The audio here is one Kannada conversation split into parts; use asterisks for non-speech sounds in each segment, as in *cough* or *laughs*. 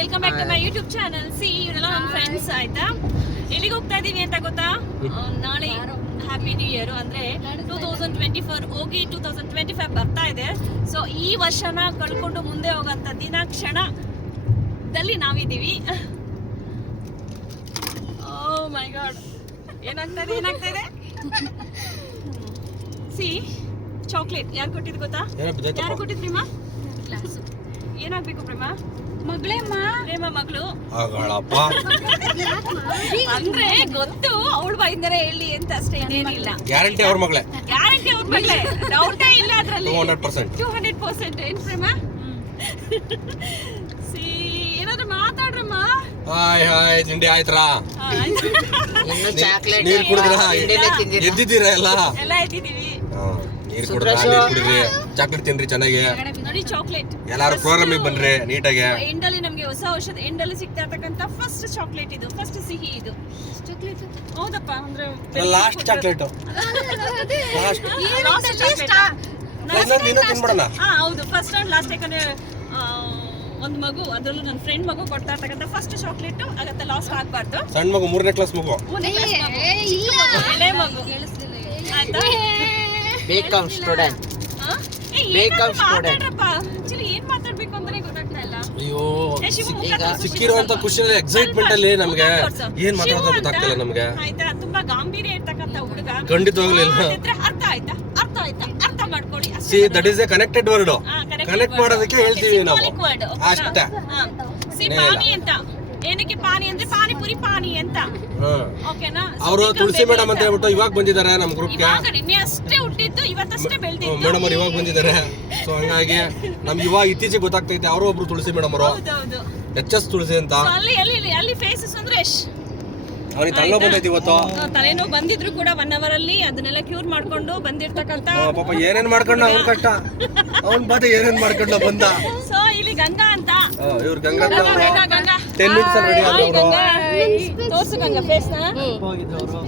Welcome back to my YouTube channel C ಇವರೆಲ್ಲ ನನ್ನ ಫ್ರೆಂಡ್ಸ್ ಆಯ್ತಾ? ಎಲ್ಲಿಗೆ ಹೋಗ್ತಾ ಇದೀವಿ ಅಂತ ಗೊತ್ತಾ? ನಾಳೆ ಹ್ಯಾಪಿ ನ್ಯೂ ಇಯರ್ ಅಂದ್ರೆ ಟೂ ತೌಸಂಡ್ ಟ್ವೆಂಟಿ ಫೋರ್ ಹೋಗಿ ಟೂ ತೌಸಂಡ್ ಟ್ವೆಂಟಿ ಫೈವ್ ಬರ್ತಾ ಇದೆ. ಸೊ ಈ ವರ್ಷನ ಕಳ್ಕೊಂಡು ಮುಂದೆ ಹೋಗಂತ ದಿನ ಕ್ಷಣದಲ್ಲಿ ನಾವಿದ್ದೀವಿ. ಓ ಮೈ ಗಾಡ್ ಏನಾಗ್ತಾ ಇದೆ ಏನಾಗ್ತಾ ಇದೆ ಸಿ ಚಾಕ್ಲೇಟ್ ಯಾರು ಕೊಟ್ಟಿದ್ದು ಗೊತ್ತಾ? ಯಾರು ಕೊಟ್ಟಿದ್ದು ಪ್ರೇಮ ಏನಾಗ್ಬೇಕು ಪ್ರೇಮ? ಮಗಳೇಮ್ಮ ಪ್ರೇಮ ಮಗಳು. ಆಗಳಪ್ಪ ಅಂದ್ರೆ ಗೊತ್ತು ಅವಳ ಬಾಯಿಂದನೇ ಹೇಳಿ ಅಂತ ಅಷ್ಟೇ ಏನಿಲ್ಲ. ಗ್ಯಾರಂಟಿ ಅವ್ರ ಮಗಳೇ. ಗ್ಯಾರಂಟಿ ಅವ್ರ ಮಗಳೇ. ಡೌಟೇ ಇಲ್ಲ ಅದ್ರಲ್ಲಿ. Hundred percent two hundred percent ಏನ್ ಪ್ರೇಮ? ಸಿ ಏನಾದ್ರು ಮಾತಾಡ್ರಮ್ಮ. ಹಾಯ್ ಹಾಯ್ ತಿಂಡಿ ಆಯ್ತ್ರಾ? ಇನ್ನು ಚಾಕ್ಲೇಟ್ ನೀರ್ ಕುಡಿದ್ರಾ. ಎದ್ದಿದ್ದೀರಾ ಎಲ್ಲ? ಎಲ್ಲ ಎದ್ದಿದ್ದೀವಿ. ನೀರ್ ಕುಡಿದ್ರಾ? ನೀರ್ ಕುಡಿದ್ರಿ? ಚಾಕ್ಲೇಟ್ ತಿನ್ರಿ ಚೆನ್ನಾಗಿ. ನೋಡಿ ಚಾಕ್ಲೇಟ್ ಎಲ್ಲಾರು ಪ್ರೋಗ್ರಾಮ್ ಬನ್ರಿ ನೀಟಾಗಿ ಎಂಡಲ್ಲಿ ನಮಗೆ ಹೊಸ ಎಂಡ್ ಅಲ್ಲಿ ಸಿಗ್ತಾ ಇರ್ತಕ್ಕಂಥ ಫಸ್ಟ್ ಚಾಕ್ಲೇಟ್ ಇದು ಫಸ್ಟ್ ಸಿಹಿ ಇದು. ಹೌದಪ್ಪ ಅಂದ್ರೆ last chocolate last last chocolate ನೀನು ತಿನ್ಬಿಡಣ ಹಾ ಹೌದು ಫಸ್ಟ್ ಅಂಡ್ ಲಾಸ್ಟ್ ಯಾಕಂದ್ರೆ ಒಂದು ಮಗು ಅದರಲ್ಲೂ ನನ್ನ ಫ್ರೆಂಡ್ ಮಗು ಕೊಡ್ತಾ ಇರ್ತಕ್ಕಂಥ ಫಸ್ಟ್ ಚಾಕ್ಲೇಟ್ ಆಗತ್ತೆ ಲಾಸ್ಟ್ ಆಗ್ಬಾರ್ದು. ಸಣ್ಣ ಮಗು ಮೂರನೇ ಕ್ಲಾಸ್ ಮಗು. ಎಳೆ ಮಗು. ಆಯ್ತಾ? ಬೇಕಮ್ ಸ್ಟೂಡೆಂಟ್ ಗೊತ್ತಾಗ್ತಾ ಇಲ್ಲ. ಅಯ್ಯೋ ಸಿಕ್ಕಿರುವಂತ ಖುಷಿಯಲ್ಲಿ ಎಕ್ಸೈಟ್ಮೆಂಟ್ ಅಲ್ಲಿ ನಮ್ಗೆ. ಏನ್ ಮಾತಾಡೋದು ಗೊತ್ತಾಗ್ತಿಲ್ಲ ನಮ್ಗೆ. ತುಂಬಾ ಗಾಂಭೀರ್ಯ ಇರ್ತಕ್ಕಂತ ಹುಡುಗ. ಖಂಡಿತವಾಗ್ಲಿಲ್ಲ ಅರ್ಥ ಆಯ್ತಾ? ಅರ್ಥ ಆಯ್ತಾ? ಅರ್ಥ ಮಾಡ್ಕೊಳ್ಳಿ. See that is a connected word connect ಮಾಡೋದಕ್ಕೆ ಹೇಳ್ತೀವಿ ನಾವು. ಅಷ್ಟೇ. See, ಅಂತ. ಏನಕ್ಕೆ ಪಾನಿ ಅಂದ್ರೆ ಪಾನಿಪುರಿ ಪಾನಿ ಅಂತ. ಓಕೆನಾ ಅವರು ತುಳಸಿ ಮೇಡಮ್ ಅಂತ ಹೇಳ್ಬಿಟ್ಟು ಇವಾಗ ಬಂದಿದ್ದಾರೆ ನಮ್ಮ ಗ್ರೂಪ್ ಇವಾಗ ನಿನ್ನೆ ಅಷ್ಟೇ ಹುಟ್ಟಿದ್ದು ಇವತ್ತಷ್ಟೇ ಬೆಳೆದಿದ್ದು. ಮೇಡಮ್ ಅವ್ರು ಇವಾಗ ಬಂದಿದ್ದಾರೆ. ಸೊ ಹಂಗಾಗಿ ನಮ್ಗೆ ಇವಾಗ ಇತ್ತೀಚೆಗೆ ಗೊತ್ತಾಗ್ತೈತೆ ಅವರು ಒಬ್ರು ತುಳಸಿ ಮೇಡಮ್ ಅವರು. ಹೌದೌದು. ಎಚ್ ಎಸ್ ತುಳಸಿ ಅಂತ. ಅಲ್ಲಿ ಅಲ್ಲಿ ಅಲ್ಲಿ ಫೇಸಸ್ ಅಂದ್ರೆ ಯಶ್ ಅವನಿಗೆ ತಲೆನೋ ಬಂದೈತಿ ಇವತ್ತು. ತಲೆನೋವು ಬಂದಿದ್ರು ಕೂಡ ಒನ್ ಅವರ್ ಅಲ್ಲಿ ಅದನ್ನೆಲ್ಲ ಕ್ಯೂರ್ ಮಾಡ್ಕೊಂಡು ಬಂದಿರ್ತಕ್ಕಂತ ಪಾಪ ಏನೇನ್ ಮಾಡ್ಕೊಂಡ ಅವ್ನ ಕಷ್ಟ? ಅವ್ನ್ ಬಾಧೆ ಏನೇನ್ ಮಾಡ್ಕೊಂಡ ಬಂದ? ಸೊ ಇಲ್ಲಿ ಗಂಗಾ ಅಂತ. ಇವ್ರ ಗಂಗಾ ಟೆನ್ ಮಿನಿಟ್ಸ್ ರೆಡಿ ಆದವರು. ತೋರ್ಸು ಗಂಗಾ ಫೇಸ್ನ.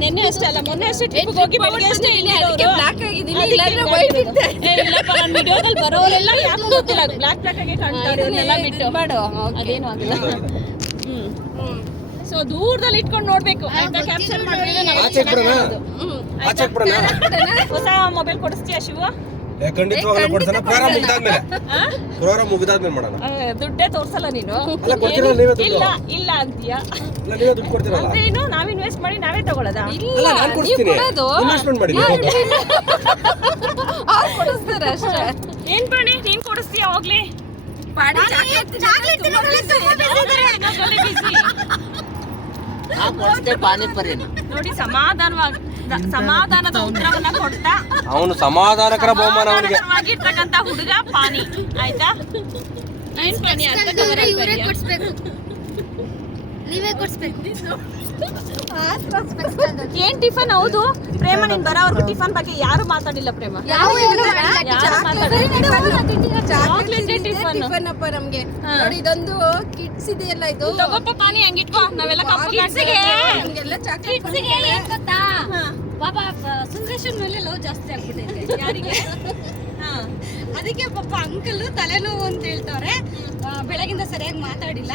ನಿನ್ನೆ ಅಷ್ಟೇ ಅಲ್ಲ ಮೊನ್ನೆ ಅಷ್ಟೇ ಟ್ರಿಪ್ ಹೋಗಿ ಬೆಳಿಗ್ಗೆ ಅಷ್ಟೇ ಇಲ್ಲಿ ಬ್ಲಾಕ್ ಆಗಿದ್ದೀನಿ ಇಲ್ಲಾಂದ್ರೆ ವೈಟ್ ಇಲ್ಲಪ್ಪ ನಾನು ವಿಡಿಯೋದಲ್ಲಿ ಬರೋರೆಲ್ಲ *laughs* ಯಾಕೋ ಗೊತ್ತಿಲ್ಲ. ಬ್ಲಾಕ್ ಬ್ಲಾಕ್ ಆಗಿ ಕಾಣ್ತಾರೆ ಇವನ್ನೆಲ್ಲ ಬಿಟ್ಟು. ಮಾಡು. ಅದೇನು ಆಗಿಲ್ಲ. ಹ್ಮ್. ಸೊ ದೂರದಲ್ಲಿ ಇಟ್ಕೊಂಡು ನೋಡ್ಬೇಕು. ಆಯ್ತಾ ಕ್ಯಾಪ್ಚರ್ ಮಾಡಿದ್ರೆ ಆಚೆ ಬಿಡೋಣ ಆಚೆ ಬಿಡೋಣ ಹೊಸ ಮೊಬೈಲ್ ಕೊಡಿಸ್ತೀಯ ಶಿವ? ಏ, ಖಂಡಿತವಾಗ್ಲೂ ಕೊಡ್ತಾನ ಪ್ರೋಗ್ರಾಮ್ ಮುಗ್ದಾದ್ಮೇಲೆ ಆ? ಪ್ರೋಗ್ರಾಮ್ ಮುಗ್ದಾದ್ಮೇಲೆ ಮಾಡೋಣ. ಆ, ದುಡ್ಡೇ ತೋರ್ಸಲ್ಲ ನೀನು? ಇಲ್ಲ ಇಲ್ಲ ಅಂತೀಯ? ಇಲ್ಲ ನೀವೇ ದುಡ್ಡು ಕೊಡ್ತೀರಲ್ಲ. ಅಂದ್ರೆ ಏನು ನಾವ್ ಇನ್ವೆಸ್ಟ್ ಮಾಡಿ ನಾವೇ ತಗೊಳ್ಳೋದ? ಅಲ್ಲ ನಾನು ಕೊಡ್ತೀನಿ ಇನ್ವೆಸ್ಟ್ಮೆಂಟ್ ಮಾಡಿ ಕೊಡಿಸ್ತಾರೆ ಅಷ್ಟೇ. ಏನ್ ಪ್ರಾಣಿ ನೀನ್ ಕೊಡಿಸ್ತೀಯ ಹೋಗ್ಲಿ? ನೋಡಿ ಸಮಾಧಾನವಾಗಿ ಸಮಾಧಾನದ ಉತ್ತರವನ್ನ ಕೊಟ್ಟ ಅವನು ಸಮಾಧಾನಕರ ಬಹುಮಾನ ಅವನಿಗೆ. ಸಮಾಧಾನವಾಗಿರ್ತಕ್ಕಂತ ಹುಡುಗ ಪಾನಿ. ಆಯ್ತಾ? ಏನ್ ನೀವೇ ಕೊಡ್ಸ್ಬೇಕು. ಏನ್ ಟಿಫನ್? ಹೌದು. ಪ್ರೇಮ ನೀನ್ ಬರೋವರೆಗೂ ಟಿಫನ್ ಬಗ್ಗೆ ಯಾರು ಮಾತಾಡಿಲ್ಲ ಪ್ರೇಮ. Chocolate tiffin. ಅಪ್ಪ ನಮ್ಗೆ. ನೋಡಿ ಇದೊಂದು ಕಿಡ್ಸ್ ಇದೆಯಲ್ಲ ಇದು. ತಗೋಪ್ಪ ಪಾನಿ ಹಂಗಿಟ್ಕೋ. ನಾವೆಲ್ಲ ನಮ್ಗೆಲ್ಲ ಚಾಕ್ಲೇಟ್ ಗೊತ್ತಾ? ಪಾಪ ಸುಂದರೇಶನ್ ಮೇಲೆ ಲವ್ ಜಾಸ್ತಿ ಆಗ್ಬಿಟ್ಟಿದೆ ಯಾರಿಗೆ? ಅದಕ್ಕೆ ಪಾಪ ಅಂಕಲ್ ತಲೆನೋವು ಅಂತ ಹೇಳ್ತವ್ರೆ. ಬೆಳಗಿಂದ ಸರಿಯಾಗಿ ಮಾತಾಡಿಲ್ಲ.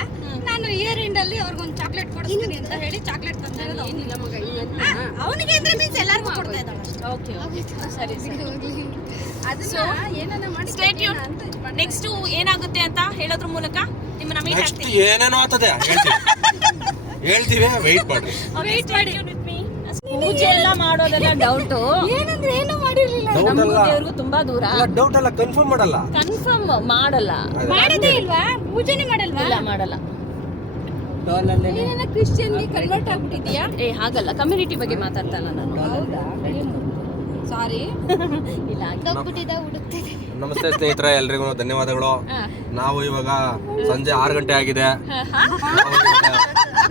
ನಾನು ಇಯರ್ ಎಂಡ್ ಅಲ್ಲಿ ಅವ್ರಿಗೊಂದು ಚಾಕ್ಲೇಟ್ ಕೊಡ್ತೀನಿ ಅಂತ ಹೇಳಿ ಚಾಕ್ಲೇಟ್ ತಂದಿರೋದು ಏನಿಲ್ಲ ಮಗ ಅವನಿಗೆ ಅಂದ್ರೆ ಮೀನ್ಸ್ ಎಲ್ಲಾರ್ಗು ಕೊಡ್ತಾ ಇದ್ದಾಳೆ. ಓಕೆ ಸರಿ ಸರಿ. ಏನನ್ನ ಮಾಡಿ ಸ್ಟೇ ನೆಕ್ಸ್ಟ್ ಏನಾಗುತ್ತೆ ಅಂತ ಹೇಳೋದ್ರ ಮೂಲಕ ನಿಮ್ಮನ್ನ ಮೀಟ್ ಆಗ್ತೀವಿ ಏನೇನೋ ಆಗ್ತದೆ ಹೇಳ್ತೀವಿ. ಹೇಳ್ತೀವಿ ವೆಯ್ಟ್ ಮಾಡಿ. ವೆಯ್ಟ್ ಮಾಡಿ ಪೂಜೆ ಎಲ್ಲ ಮಾಡೋದೆಲ್ಲ ಡೌಟ್ ಏನಂದ್ರೆ ಏನು? ಮಾಡಿರ್ಲಿಲ್ಲ ಡೌಟ್ ನಮಗೂ ದೇವ್ರಿಗೂ ತುಂಬಾ ದೂರ. ಡೌಟ್ ಅಲ್ಲ ಕನ್ಫರ್ಮ್ ಮಾಡಲ್ಲ. ಕನ್ಫರ್ಮ್ ಮಾಡಲ್ಲ. ಮಾಡದೇ ಇಲ್ವಾ? ಪೂಜೆನೇ ಮಾಡಲ್ವಾ? ಇಲ್ಲ ಮಾಡಲ್ಲ. ಏನೇನ ಕ್ರಿಶ್ಚಿಯನ್ಗೆ ಕನ್ವರ್ಟ್ ಆಗ್ಬಿಟ್ಟಿದ್ಯಾ ಏ ಹಾಗಲ್ಲ. ಕಮ್ಯುನಿಟಿ ಬಗ್ಗೆ ಮಾತಾಡ್ತಲ್ಲ ನಾನು. ಸಾರಿ ಇಲ್ಲ ಹಾಗೆ. *laughs* ಹೋಗ್ಬಿಟ್ಟಿದ್ದ ಹುಡುಕ್ತಿದೆ ನಮಸ್ತೆ ಸ್ನೇಹಿತರೆ ಎಲ್ರಿಗೂ ಧನ್ಯವಾದಗಳು. *laughs* ನಾವು ಇವಾಗ ಸಂಜೆ ಆರು ಗಂಟೆ ಆಗಿದೆ.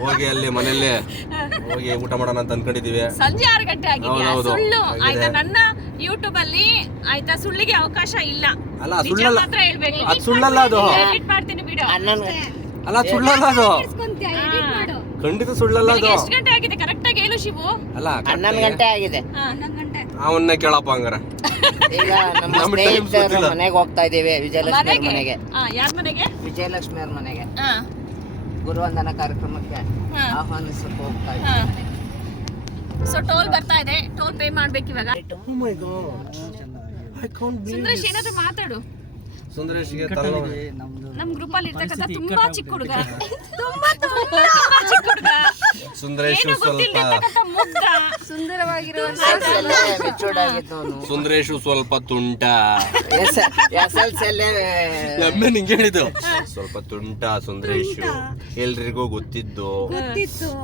ಹೋಗಿ ಅಲ್ಲಿ ಮನೆಯಲ್ಲಿ *laughs* ಹೋಗಿ ಊಟ ಮಾಡೋಣ ಅಂತ ಅನ್ಕೊಂಡಿದೀವಿ ಸಂಜೆ ಆರು ಗಂಟೆ ಆಗಿದೆ. ಸುಳ್ಳು. ಆಯ್ತಾ? ನನ್ನ ಯೂಟ್ಯೂಬ್ ಅಲ್ಲಿ ಆಯ್ತಾ ಸುಳ್ಳಿಗೆ ಅವಕಾಶ ಇಲ್ಲ. ಅಲ್ಲ ಸುಳ್ಳಲ್ಲ. ಮಾತ್ರ ಹೇಳ್ಬೇಕು. ಅದು ಸುಳ್ಳಲ್ಲ ಅದು. ಎಡಿಟ್ ಮಾಡ್ತೀನಿ ವಿಡಿಯೋ ಅಣ್ಣನ ಅಲ್ಲ ಸುಳ್ಳಲ್ಲ ಅದು. ಇಸ್ಕೊಂತೀಯ ಎಡಿಟ್ ಮಾಡು. ಖಂಡಿತ ಸುಳ್ಳಲ್ಲ ಅದು. ಎಷ್ಟು ಗಂಟೆ ಆಗಿದೆ? ಕರೆಕ್ಟ್ ಆಗಿ ಹೇಳು ಶಿವು. ಅಲ್ಲ ಹನ್ನೊಂದು ಗಂಟೆ ಆಗಿದೆ. ಅವನ್ನ ಕೇಳಪ್ಪ ಹಂಗಾರ. ಈಗ ನಮ್ಮ *laughs* ಸ್ನೇಹಿತರ ಮನೆಗೆ ಹೋಗ್ತಾ ಇದ್ದೇವೆ ವಿಜಯಲಕ್ಷ್ಮಿ ಅವ್ರ ಮನೆಗೆ. ಯಾರ ಮನೆಗೆ? ವಿಜಯಲಕ್ಷ್ಮಿ ಅವ್ರ ಮನೆಗೆ ಗುರುವಂದನ ಕಾರ್ಯಕ್ರಮಕ್ಕೆ ಆಹ್ವಾನಿಸಕ್ಕೆ ಹೋಗ್ತಾ ಇದ್ದೀವಿ. ಸೊ ಟೋಲ್ ಬರ್ತಾ ಇದೆ. ಟೋಲ್ ಪೇ ಮಾಡ್ಬೇಕು ಇವಾಗ. ಸುಂದ್ರೇಶ್ ಏನಾದ್ರು ಮಾತಾಡು. ಸುಂದರೇಶ್ಗೆ ತಲೆ ನಮ್ ಗ್ರೂಪ್ ಅಲ್ಲಿ ಇರ್ತಕ್ಕಂತ ತುಂಬಾ ಚಿಕ್ಕ ಹುಡುಗ. *laughs* ತುಂಬಾ ತುಂಬಾ ಚಿಕ್ಕ ಹುಡುಗ. ಸುಂದರೇಶ್ ಸ್ವಲ್ಪ ಮುಗ್ಧ. ಸುಂದರವಾಗಿರೋ ಮೆಚೂರ್ಡ್ ಆಗಿದ್ದವನು ಸುಂದರೇಶ್ ಸ್ವಲ್ಪ ತುಂಟ. ಒಮ್ಮೆ ನಿಂಗೆ ಹೇಳಿದ್ದು. ಸ್ವಲ್ಪ ತುಂಟ ಸುಂದರೇಶ್. ಎಲ್ರಿಗೂ ಗೊತ್ತಿದ್ದು.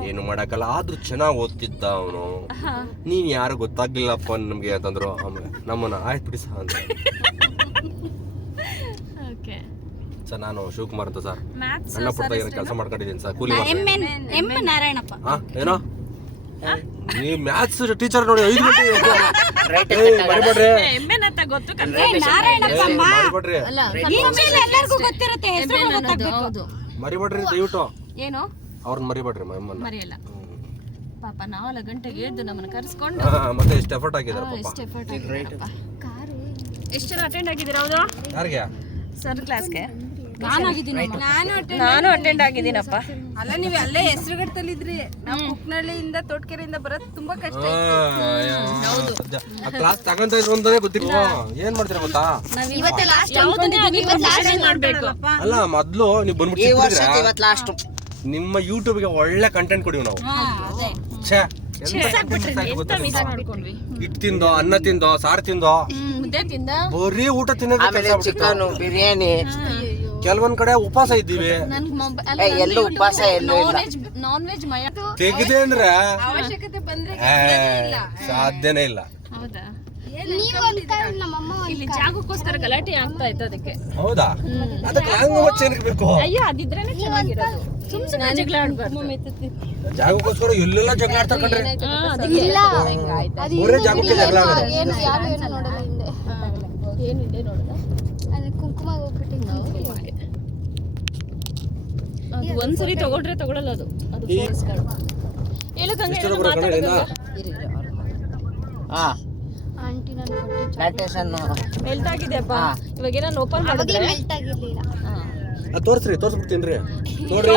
ಏನು ಮಾಡಕ್ಕಲ್ಲ ಆದ್ರೂ ಚೆನ್ನಾಗಿ ಓದ್ತಿದ್ದ ಅವನು. ನೀನ್ ಯಾರು ಗೊತ್ತಾಗ್ಲಿಲ್ಲಪ್ಪ ನಮ್ಗೆ ಅಂತಂದ್ರು. ಆಮೇಲೆ ನಮ್ಮನ್ನ ಆಯ್ತು ಬಿಡಿ ಸರ್ ಅಂತ ಸರ್ ನಾನು ಶಿವಕುಮಾರ್ ಅಂತ ಸರ್. ಮ್ಯಾಥ್ಸ್ ಸಣ್ಣ ಪುಟ್ಟ ಏನು ಕೆಲಸ ಮಾಡ್ಕೊಂಡಿದ್ದೀನಿ ಸರ್ ಕೂಲಿ ಎಂ ಎನ್ ಎಂ ನಾರಾಯಣಪ್ಪ. ಹಾ ಏನೋ? ನೀವು ಮ್ಯಾಥ್ಸ್ ಟೀಚರ್ ನೋಡಿ ಐದು ಗಂಟೆ ಏಯ್, ಮರಿಬೇಡ್ರಿ. ಅಂತ ಗೊತ್ತು ಏಯ್, ಮರಿಬೇಡ್ರಿ. ಎಲ್ಲರಿಗೂ ಗೊತ್ತಿರುತ್ತೆ ಹೆಸರು ಹೌದು. ಮರಿಬೇಡ್ರಿ ದಯವಿಟ್ಟು. ಏನು? ಅವ್ರನ್ನ ಮರಿಬೇಡ್ರಿ ಮಮ್ಮನ್ನ ಮರೆಯಲ್ಲ. ಪಾಪ ನಾವಲ್ಲ ಗಂಟೆಗೆ ಎದ್ದು ನಮ್ಮನ್ನ ಕರೆಸ್ಕೊಂಡು. ಮತ್ತೆ ಎಷ್ಟು ಎಫರ್ಟ್ ಆಗಿದ್ದಾರೆ ಪಾಪ. ಎಷ್ಟು ಎಫರ್ಟ್ ಎಷ್ಟು ಜನ ಅಟೆಂಡ್ ಆಗಿದ್ದೀರಾ ಹೌದು ಯಾರಿಗೆ? ಸರ್ ಕ್ಲಾಸ್ಗೆ ನಾನು ಅಟೆಂಡ್ ಆಗಿದ್ದೀನಪ್ಪ ಅಲ್ಲ ನೀವು ಅಲ್ಲೇ ಹೆಸರುಗಟ್ಟಲ್ಲಿದ್ರಿ ನಾವು ಕುಕ್ನಳ್ಳಿಯಿಂದ ತೋಟಕೆರೆಯಿಂದ ಬರೋದು ತುಂಬಾ ಕಷ್ಟ ಕ್ಲಾಸ್ ತಗೊಂತ ಇದ್ರು ಅಂತಾನೆ ಗೊತ್ತಿಲ್ಲ ಏನ್ ಮಾಡ್ತೀರಾ ಗೊತ್ತಾ? ಮಾಡ್ಬೇಕು ಅಲ್ಲ ಮೊದ್ಲು ನೀವು ಈ ಬಂದ್ಬಿಟ್ಟು ವರ್ಷ ಸಿಕ್ಕಿದ್ರಾ? ಇವತ್ತು ಲಾಸ್ಟ್ ನಿಮ್ಮ ಯೂಟ್ಯೂಬ್ಗೆ ಒಳ್ಳೆ ಕಂಟೆಂಟ್ ಕೊಡಿವಿ ನಾವು. ಛೇ ಹಿಟ್ ತಿಂದೋ ಅನ್ನ ತಿಂದೋ ಸಾರು ತಿಂದೋ? ಬರೀ ಊಟ ತಿನ್ನೋದು ಬಿರಿಯಾನಿ. ಕೆಲವೊಂದ್ ಕಡೆ ಉಪವಾಸ ಇದ್ದೀವಿ. ಎಲ್ಲ ಎಲ್ಲೂ ಉಪವಾಸ ಎಲ್ಲೂ ಇಲ್ಲ. ನಾನ್ ವೆಜ್ ಮಯ ತೆಗಿದೆ ಅಂದ್ರೆ ಅವಶ್ಯಕತೆ ಬಂದ್ರೆ ಏ, ಸಾಧ್ಯನೇ ಇಲ್ಲ. ಹೌದಾ? ಇಲ್ಲಿ ಜಾಗಕ್ಕೋಸ್ಕರ ಗಲಾಟೆ ಆಗ್ತಾ ಇತ್ತು ಅದಕ್ಕೆ. ಹೌದಾ? ಅದಕ್ಕೆ ಏನಕ್ಕೆ ಅಯ್ಯೋ ಅದಿದ್ರೇನೆ ಚೆನ್ನಾಗಿರೋದು. ಸುಮ್ ಸುಮ್ಮನೆ ಜಗಳ ಆಡ್ಬಾರ್ದು. ಜಾಗಕ್ಕೋಸ್ಕರ ಎಲ್ಲೆಲ್ಲ ಜಗಳ ಆಡ್ತಾ ಕಂಡ್ರೆ ಹಾ, ಅದಕ್ಕೆ ಊರೇ ಜಾಗಕ್ಕೆ ಜಗಳ ಆಡೋದು. ಏನು ಯಾರು ಏನು ನೋಡಲ್ಲ ಹಿಂದೆ. ಏನಿದೆ ಅದು ಕುಂಕುಮ ಹೋಗ್ಬಿಟ್ಟಿದ್ದು ಅದು ಒಂದ್ಸರಿ ತಗೊಂಡ್ರೆ ತಗೊಳಲ್ಲ ಅದು. ಅದು ಫೋರ್ಸ್ಗಳು ಹೇಳು ಗಂಗೆ ಇಷ್ಟರ ಏನಾದ್ರು ಬರೋ ಮಾತಾಡು ಹಾ ಆಂಟಿ ನಾನು ಕೊಟ್ಟಿದ್ದು ಪ್ಲಾಂಟೇಶನ್ ಮೆಲ್ಟ್ ಆಗಿದೆಯಪ್ಪ. ಇವಾಗ ಓಪನ್ ಮಾಡಿದ್ರೆ? ಮೆಲ್ಟ್ ಆಗಿರ್ಲಿಲ್ಲ. ತೋರ್ಸ್ರಿ ತೋರ್ಸ್ಬಿಡ್ತೀನಿ ನೋಡ್ರಿ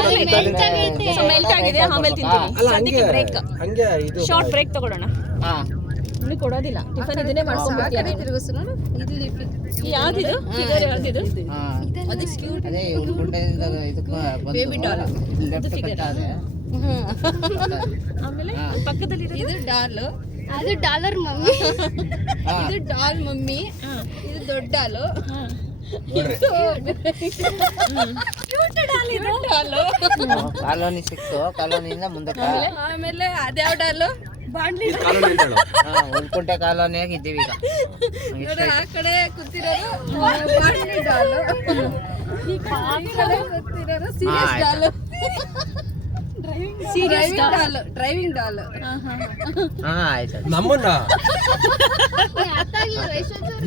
ಮೆಲ್ಟ್ ಆಗಿದೆ. ಆಮೇಲೆ ತಿಂತೀನಿ. ಅಲ್ಲ ಹಂಗೆ ಬ್ರೇಕ್ ಹಂಗೆ ಇದು ಶಾರ್ಟ್ ಬ್ರೇಕ್ ತಗೊಳ್ಳೋಣ. ಹಾ ಇನ್ನು ಕೊಡೋದಿಲ್ಲ. ಟಿಫನ್ ಇದನ್ನೇ ಮಾಡ್ಕೊಂಡ್ಬಿಡ್ತೀಯ ನೀನು. ತಿರುಗಿಸು ನೋಡು ಇದು ಈ ಯಾವ್ದಿದು? ಫಿಗರ್ ಯಾವ್ದಿದು? ಅದೇ ಬೇಬಿ ಡಾಲ್ ಆಮೇಲೆ ಪಕ್ಕದಲ್ಲಿ ಇದು ಡಾಲ್. ಅದು ಡಾಲರ್ ಮಮ್ಮಿ. ಇದು ಡಾಲ್ ಮಮ್ಮಿ. ಇದು ದೊಡ್ಡ ಡಾಲು. ಡಾಲು ಕಾಲೋನಿ ಸಿಕ್ತು. ಕಾಲೋನಿಯಿಂದ ಮುಂದೆ ಆಮೇಲೆ ಅದ್ಯಾವ ಡಾಲು? ಬಾಂಡ್ಲಿ ಕಾಲೋನಿ ಅಂತ ಹೇಳು. ಉಳ್ಕುಂಟೆ ಕಾಲೋನಿಯಾಗ ಇದ್ದೀವಿ ಈಗ. ನೋಡು ಆ ಕಡೆ ಬಾಂಡ್ಲಿ ಈ. ಡಾಲು ಡ್ರೈವಿಂಗ್ ಡಾಲ್ ಡ್ರೈವಿಂಗ್ ಡಾಲ್ ಹಾ ಆಯ್ತು ನಮ್ಮನ್ನ.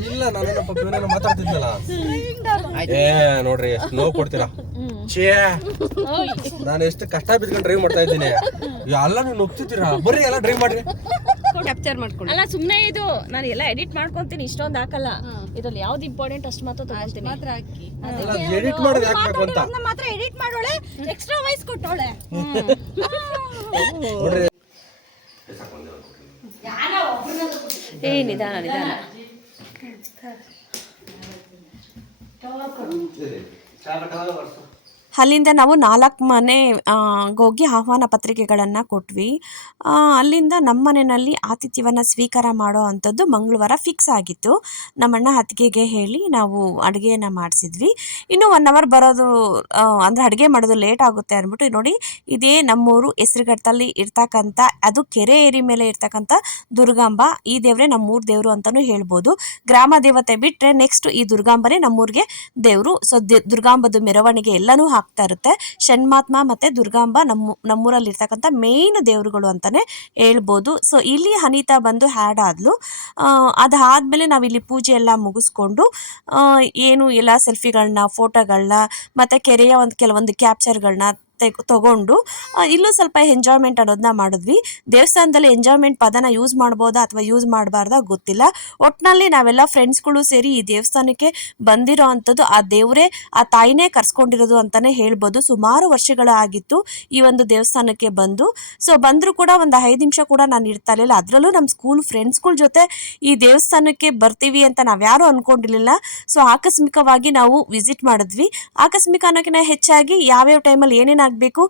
ಇಲ್ಲ ನಾನು ಪಪ್ಪಿನ ಮಾತಾಡ್ತಿದ್ನಲ್ಲ. ಏ ನೋಡ್ರಿ ಎಷ್ಟು ನೋವು ಕೊಡ್ತೀರಾ? ಛೇ. ನಾನು ಎಷ್ಟು ಕಷ್ಟ ಬಿದ್ಕೊಂಡು ಡ್ರೈವ್ ಮಾಡ್ತಾ ಇದ್ದೀನಿ. ಎಲ್ಲ ನೀವು ನುಗ್ತಿದ್ದೀರಾ? ಬರ್ರಿ ಎಲ್ಲ ಡ್ರೈವ್ ಮಾಡ್ರಿ. ಕ್ಯಾಪ್ಚರ್ ಮಾಡ್ಕೊಂಡು ಅಲ್ಲ ಸುಮ್ಮನೆ ಇದು ನಾನು ಎಲ್ಲ ಎಡಿಟ್ ಮಾಡ್ಕೊಂತೀನಿ ಇಷ್ಟೊಂದು ಹಾಕಲ್ಲ ಇದ್ರಲ್ಲಿ ಯಾವ್ದು ಇಂಪಾರ್ಟೆಂಟ್ ಅಷ್ಟು ಮಾತ್ರ ತಗೊಳ್ತೀನಿ ಮಾತ್ರ ಹಾಕಿ ಎಡಿಟ್ ಮಾಡೋದು ಹಾಕ್ಬೇಕು ಅಂತ ಮಾತ್ರ ಎಡಿಟ್ ಮಾಡೋಳೆ ಎಕ್ಸ್ಟ್ರಾ ವಾಯ್ಸ್ ಕೊಟ್ಟೋಳೆ ಏ ನಿಧಾನ ನಿಧಾನ ಅಲ್ಲಿಂದ ನಾವು ನಾಲ್ಕು ಮನೆ ಹೋಗಿ ಆಹ್ವಾನ ಪತ್ರಿಕೆಗಳನ್ನು ಕೊಟ್ವಿ. ಅಲ್ಲಿಂದ ನಮ್ಮ ಮನೆಯಲ್ಲಿ ಆತಿಥ್ಯವನ್ನು ಸ್ವೀಕಾರ ಮಾಡೋ ಅಂಥದ್ದು ಮಂಗಳವಾರ ಫಿಕ್ಸ್ ಆಗಿತ್ತು. ನಮ್ಮಣ್ಣ ಅತ್ತಿಗೆಗೆ ಹೇಳಿ ನಾವು ಅಡುಗೆಯನ್ನು ಮಾಡಿಸಿದ್ವಿ. ಇನ್ನು ಒನ್ ಅವರ್ ಬರೋದು ಅಂದರೆ ಅಡುಗೆ ಮಾಡೋದು ಲೇಟ್ ಆಗುತ್ತೆ ಅಂದ್ಬಿಟ್ಟು ನೋಡಿ, ಇದೇ ನಮ್ಮೂರು ಹೆಸರುಘಟ್ಟಲ್ಲಿ ಇರ್ತಕ್ಕಂಥ, ಅದು ಕೆರೆ ಏರಿ ಮೇಲೆ ಇರ್ತಕ್ಕಂಥ ದುರ್ಗಾಂಬ, ಈ ದೇವರೇ ನಮ್ಮೂರು ದೇವರು ಅಂತಲೂ ಹೇಳ್ಬೋದು. ಗ್ರಾಮ ದೇವತೆ ಬಿಟ್ಟರೆ ನೆಕ್ಸ್ಟ್ ಈ ದುರ್ಗಾಂಬನೇ ನಮ್ಮೂರಿಗೆ ದೇವರು. ಸೊ ದುರ್ಗಾಂಬದ ಮೆರವಣಿಗೆ ಎಲ್ಲನೂ ಆಗ್ತಾ ಇರುತ್ತೆ. ಷಣ್ಮಾತ್ಮ ಮತ್ತು ದುರ್ಗಾಂಬ ನಮ್ಮ ನಮ್ಮೂರಲ್ಲಿ ಇರ್ತಕ್ಕಂಥ ಮೇಯ್ನ್ ದೇವರುಗಳು ಅಂತಲೇ ಹೇಳ್ಬೋದು. ಸೊ ಇಲ್ಲಿ ಅನಿತಾ ಬಂದು ಹ್ಯಾಡ್ ಆದ್ಲು. ಅದಾದಮೇಲೆ ನಾವು ಇಲ್ಲಿ ಪೂಜೆ ಎಲ್ಲ ಮುಗಿಸ್ಕೊಂಡು ಏನು ಎಲ್ಲ ಸೆಲ್ಫಿಗಳನ್ನ ಫೋಟೋಗಳನ್ನ ಮತ್ತು ಕೆರೆಯ ಒಂದು ಕೆಲವೊಂದು ಕ್ಯಾಪ್ಚರ್ಗಳನ್ನ ತೆಗ್, ತಗೊಂಡು ಇಲ್ಲೂ ಸ್ವಲ್ಪ ಎಂಜಾಯ್ಮೆಂಟ್ ಅನ್ನೋದನ್ನ ಮಾಡಿದ್ವಿ. ದೇವಸ್ಥಾನದಲ್ಲಿ ಎಂಜಾಯ್ಮೆಂಟ್ ಪದನ ಯೂಸ್ ಮಾಡ್ಬೋದಾ ಅಥವಾ ಯೂಸ್ ಮಾಡಬಾರ್ದಾ ಗೊತ್ತಿಲ್ಲ. ಒಟ್ಟಿನಲ್ಲಿ ನಾವೆಲ್ಲ ಫ್ರೆಂಡ್ಸ್ಗಳು ಸೇರಿ ಈ ದೇವಸ್ಥಾನಕ್ಕೆ ಬಂದಿರೋ ಅಂಥದ್ದು ಆ ದೇವರೇ, ಆ ತಾಯಿನೇ ಕರ್ಸ್ಕೊಂಡಿರೋದು ಅಂತಲೇ ಹೇಳ್ಬೋದು. ಸುಮಾರು ವರ್ಷಗಳಾಗಿತ್ತು ಈ ಒಂದು ದೇವಸ್ಥಾನಕ್ಕೆ ಬಂದು. ಸೊ ಬಂದರೂ ಕೂಡ ಒಂದು ಐದು ನಿಮಿಷ ಕೂಡ ನಾನು ಇರ್ತಾ ಇರಲಿಲ್ಲ ಅದರಲ್ಲೂ ನಮ್ಮ ಸ್ಕೂಲ್ ಫ್ರೆಂಡ್ಸ್ಗಳ ಜೊತೆ ಈ ದೇವಸ್ಥಾನಕ್ಕೆ ಬರ್ತೀವಿ ಅಂತ ನಾವ್ಯಾರೂ ಅಂದ್ಕೊಂಡಿರಲಿಲ್ಲ ಸೊ ಆಕಸ್ಮಿಕವಾಗಿ ನಾವು ವಿಸಿಟ್ ಮಾಡಿದ್ವಿ. ಆಕಸ್ಮಿಕ ಅನ್ನೋಕ್ಕಿಂತ ಹೆಚ್ಚಾಗಿ ಯಾವ್ಯಾವ ಟೈಮಲ್ಲಿ ಏನೇನಾಗಬೇಕು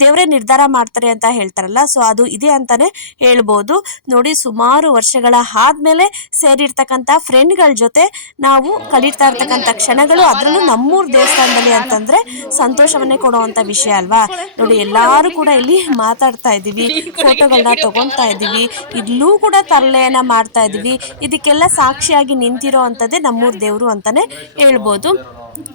ದೇವರೇ ನಿರ್ಧಾರ ಮಾಡ್ತಾರೆ ಅಂತ ಹೇಳ್ತಾರಲ್ಲ, ಸೊ ಅದು ಇದೆ ಅಂತಾನೆ ಹೇಳ್ಬೋದು. ನೋಡಿ, ಸುಮಾರು ವರ್ಷಗಳ ಆದ್ಮೇಲೆ ಸೇರಿರ್ತಕ್ಕಂಥ ಫ್ರೆಂಡ್ಗಳ ಜೊತೆ ನಾವು ಕಲಿತಾ ಇರ್ತಕ್ಕಂತ ಕ್ಷಣಗಳು ಅದರಲ್ಲೂ ನಮ್ಮೂರ್ ದೇವಸ್ಥಾನದಲ್ಲಿ ಅಂತಂದ್ರೆ ಸಂತೋಷವನ್ನೇ ಕೊಡುವಂತ ವಿಷಯ ಅಲ್ವಾ? ನೋಡಿ, ಎಲ್ಲಾರು ಕೂಡ ಇಲ್ಲಿ ಮಾತಾಡ್ತಾ ಇದ್ದೀವಿ ಫೋಟೋಗಳನ್ನ ತಗೊಂತಾ ಇದ್ದೀವಿ, ಇಲ್ಲೂ ಕೂಡ ತರಲೆಯನ್ನ ಮಾಡ್ತಾ ಇದೀವಿ ಇದಕ್ಕೆಲ್ಲ ಸಾಕ್ಷಿಯಾಗಿ ನಿಂತಿರೋ ಅಂತದೇ ನಮ್ಮೂರ್ ದೇವರು ಅಂತಾನೆ ಹೇಳ್ಬೋದು.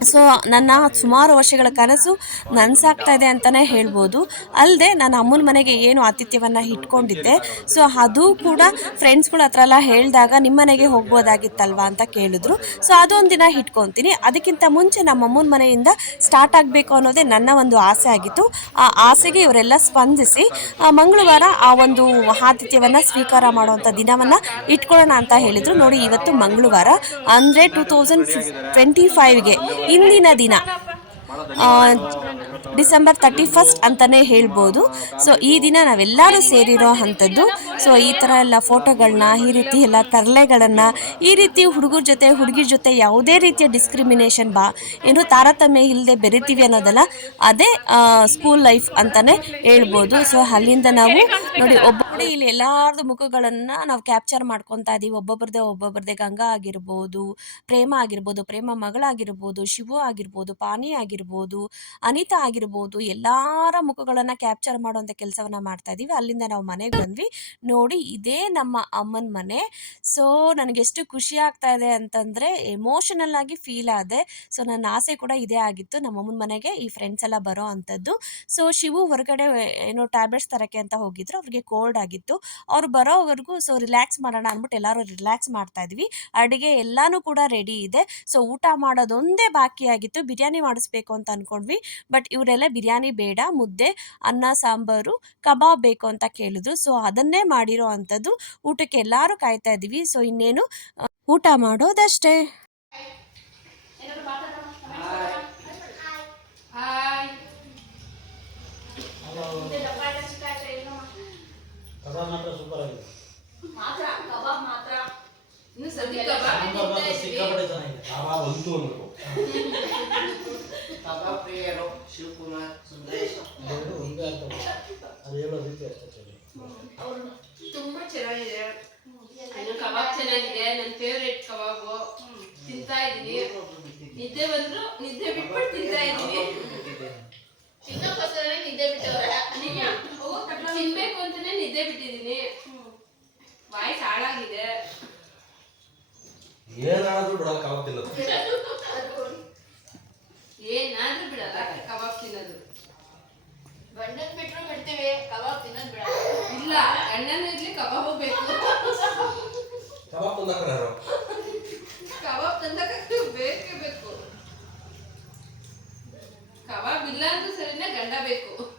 ಸೊ ನನ್ನ ಸುಮಾರು ವರ್ಷಗಳ ಕನಸು ನನಸಾಗ್ತಾ ಇದೆ ಅಂತಲೇ ಹೇಳ್ಬೋದು. ಅಲ್ಲದೆ ನಾನು ಅಮ್ಮನ ಮನೆಗೆ ಏನು ಆತಿಥ್ಯವನ್ನು ಇಟ್ಕೊಂಡಿದ್ದೆ. ಸೊ ಅದು ಕೂಡ ಫ್ರೆಂಡ್ಸ್ಗಳ ಹತ್ರ ಎಲ್ಲ ಹೇಳಿದಾಗ ನಿಮ್ಮ ಮನೆಗೆ ಹೋಗ್ಬೋದಾಗಿತ್ತಲ್ವ ಅಂತ ಕೇಳಿದ್ರು. ಸೊ ಅದೊಂದು ದಿನ ಇಟ್ಕೊತೀನಿ. ಅದಕ್ಕಿಂತ ಮುಂಚೆ ನಮ್ಮ ಅಮ್ಮನ ಮನೆಯಿಂದ ಸ್ಟಾರ್ಟ್ ಆಗಬೇಕು ಅನ್ನೋದೇ ನನ್ನ ಒಂದು ಆಸೆ ಆಗಿತ್ತು. ಆ ಆಸೆಗೆ ಇವರೆಲ್ಲ ಸ್ಪಂದಿಸಿ ಮಂಗಳವಾರ ಆ ಒಂದು ಆತಿಥ್ಯವನ್ನು ಸ್ವೀಕಾರ ಮಾಡುವಂಥ ದಿನವನ್ನು ಇಟ್ಕೊಳ್ಳೋಣ ಅಂತ ಹೇಳಿದರು. ನೋಡಿ, ಇವತ್ತು ಮಂಗಳವಾರ. ಅಂದರೆ ಟೂ ತೌಸಂಡ್ ಟ್ವೆಂಟಿ ಫೈವ್ಗೆ ಇಂದಿನ ದಿನ. ಡಿಸೆಂಬರ್ ತರ್ಟಿ ಫಸ್ಟ್ ಅಂತಲೇ ಹೇಳ್ಬೋದು. ಸೊ ಈ ದಿನ ನಾವೆಲ್ಲರೂ ಸೇರಿರೋ ಅಂಥದ್ದು. ಸೊ ಈ ಥರ ಎಲ್ಲ ಫೋಟೋಗಳನ್ನ ಈ ರೀತಿ ಎಲ್ಲ ತರಲೆಗಳನ್ನು, ಈ ರೀತಿ ಹುಡುಗರ ಜೊತೆ, ಹುಡುಗಿರ ಜೊತೆ ಯಾವುದೇ ರೀತಿಯ ಡಿಸ್ಕ್ರಿಮಿನೇಷನ್ ಬಾ, ಏನು ತಾರತಮ್ಯ ಇಲ್ಲದೆ ಬೆರಿತೀವಿ ಅನ್ನೋದಲ್ಲ, ಅದೇ ಸ್ಕೂಲ್ ಲೈಫ್ ಅಂತಲೇ ಹೇಳ್ಬೋದು. ಸೊ ಅಲ್ಲಿಂದ ನಾವು ನೋಡಿ ಒಬ್ಬ ಇಲ್ಲಿ ಎಲ್ಲಾರ್ದು ಮುಖಗಳನ್ನು ನಾವು ಕ್ಯಾಪ್ಚರ್ ಮಾಡ್ಕೊತಾ ಇದ್ದೀವಿ ಒಬ್ಬೊಬ್ಬರದೇ ಒಬ್ಬೊಬ್ಬರದೇ ಗಂಗಾ ಆಗಿರ್ಬೋದು, ಪ್ರೇಮ ಆಗಿರ್ಬೋದು, ಪ್ರೇಮ ಮಗಳಾಗಿರ್ಬೋದು, ಶಿವು ಆಗಿರ್ಬೋದು, ಪಾನಿ ಆಗಿರ್ಬೋದು, ಅನಿತಾ ಎಲ್ಲರ ಮುಖಗಳನ್ನು ಕ್ಯಾಪ್ಚರ್ ಮಾಡುವಂಥ ಕೆಲಸವನ್ನ ಮಾಡ್ತಾ ಇದೀವಿ. ಅಲ್ಲಿಂದ ನಾವು ಮನೆಗೆ ಬಂದ್ವಿ. ನೋಡಿ, ಇದೇ ನಮ್ಮ ಅಮ್ಮನ ಮನೆ. ಸೊ ನನಗೆ ಎಷ್ಟು ಖುಷಿ ಆಗ್ತಾ ಇದೆ ಅಂತಂದರೆ ಎಮೋಷನಲ್ ಆಗಿ ಫೀಲ್ ಆದೆ. ಸೊ ನನ್ನ ಆಸೆ ಕೂಡ ಇದೇ ಆಗಿತ್ತು. ನಮ್ಮ ಅಮ್ಮನ ಮನೆಗೆ ಈ ಫ್ರೆಂಡ್ಸ್ ಎಲ್ಲ ಬರೋ ಅಂಥದ್ದು ಸೊ ಶಿವು ಹೊರಗಡೆ ಏನೋ ಟ್ಯಾಬ್ಲೆಟ್ಸ್ ತರಕ್ಕೆ ಅಂತ ಹೋಗಿದ್ರು. ಅವ್ರಿಗೆ ಕೋಲ್ಡ್ ಆಗಿತ್ತು. ಅವ್ರು ಬರೋವರೆಗೂ ಸೊ ರಿಲ್ಯಾಕ್ಸ್ ಮಾಡೋಣ ಅಂದ್ಬಿಟ್ಟು ಎಲ್ಲರೂ ರಿಲ್ಯಾಕ್ಸ್ ಮಾಡ್ತಾ ಇದ್ವಿ. ಅಡುಗೆ ಎಲ್ಲಾನು ಕೂಡ ರೆಡಿ ಇದೆ. ಸೊ ಊಟ ಮಾಡೋದೊಂದೇ ಬಾಕಿ ಆಗಿತ್ತು ಬಿರಿಯಾನಿ ಮಾಡಿಸ್ಬೇಕು ಅಂತ ಅನ್ಕೊಂಡ್ವಿ. ಬಟ್ ಇವರೆಲ್ಲ ಬಿರಿಯಾನಿ ಬೇಡ ಮುದ್ದೆ ಅನ್ನ ಸಾಂಬಾರು ಕಬಾಬ್ ಬೇಕು ಅಂತ ಕೇಳಿದ್ರು. ಸೊ ಅದನ್ನೇ ಮಾಡಿರೋ ಅಂಥದ್ದು ಊಟಕ್ಕೆ ಎಲ್ಲರೂ ಕಾಯ್ತಾ ಇದ್ದೀವಿ. ಸೊ ಇನ್ನೇನು ಊಟ ಮಾಡೋದಷ್ಟೇ. ಕಬಾಬ್ ಪ್ರಿಯರು ಶಿವಕುಮಾರ್ ಸುಂದರೇಶ್. ತುಂಬಾ ಚೆನ್ನಾಗಿದೆ. ಇನ್ನು ಕಬಾಬ್ ಚೆನ್ನಾಗಿದೆ. ನನ್ನ ಫೇವ್ರೇಟ್ ಕಬಾಬು. ತಿಂತಾ ಇದೀನಿ ನಿದ್ದೆ ಬಂದ್ರು ನಿದ್ದೆ ಬಿಟ್ಬಿಟ್ಟು ತಿಂತಾ ಇದೀನಿ ತಿನ್ನೋಕ್ಕೋಸ್ಕರನೇ ನಿದ್ದೆ ಬಿಟ್ಟವ್ರೆ. ತಿನ್ಬೇಕು ಅಂತಾನೆ ನಿದ್ದೆ ಬಿಟ್ಟಿದೀನಿ ವಾಯ್ಸ್ ಹಾಳಾಗಿದೆ. ಏನಾದ್ರೂ ಬಿಡಲ್ಲ ಕಬಾಬ್ ತಿನ್ನೋದು. ಬಿಡಲ್ಲ ಕಬಾಬ್ ತಿನ್ನೋದು. ಬಿಟ್ರು ಕಬಾಬ್ ತಿನ್ನೋದು ಬಿಡಲ್ಲ. ಇಲ್ಲ ಅಂದ್ರೆ ಇರ್ಲಿ ಕಬಾಬ್ ಬೇಕು. ಕಬಾಬ್ ಬೇಕೇ ಬೇಕು. ಕಬಾಬ್ ಇಲ್ಲ ಗಂಡ ಬೇಕು.